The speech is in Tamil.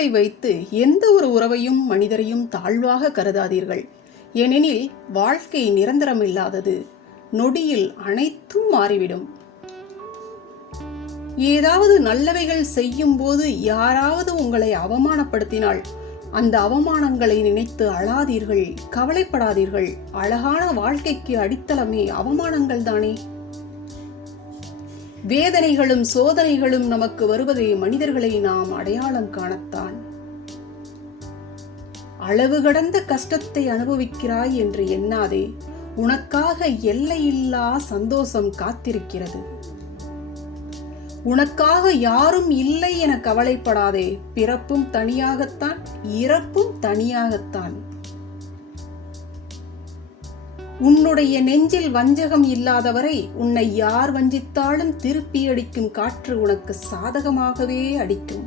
பணத்தை வைத்து எந்த ஒரு உறவையும் மனிதரையும் தாழ்வாக கருதாதீர்கள். ஏனெனில் வாழ்க்கை நிரந்தரமில்லாதது. நொடியில் அனைத்தும் மாறிவிடும். ஏதாவது நல்லவைகள் செய்யும் போது யாராவது உங்களை அவமானப்படுத்தினால் அந்த அவமானங்களை நினைத்து அழாதீர்கள், கவலைப்படாதீர்கள். அழகான வாழ்க்கைக்கு அடித்தளமே அவமானங்கள் தானே. வேதனைகளும் சோதனைகளும் நமக்கு வருவதை மனிதர்களை நாம் அடையாளம் காணத்தான். அளவு கடந்த கஷ்டத்தை அனுபவிக்கிறாய் என்று எண்ணாதே. உனக்காக எல்லையில்லா சந்தோஷம் காத்திருக்கிறது. உனக்காக யாரும் இல்லை என கவலைப்படாதே. பிறப்பும் தனியாகத்தான், இறப்பும் தனியாகத்தான். உன்னுடைய நெஞ்சில் வஞ்சகம் இல்லாதவரை உன்னை யார் வஞ்சித்தாலும் திருப்பி அடிக்கும் காற்று உனக்கு சாதகமாகவே அடிக்கும்.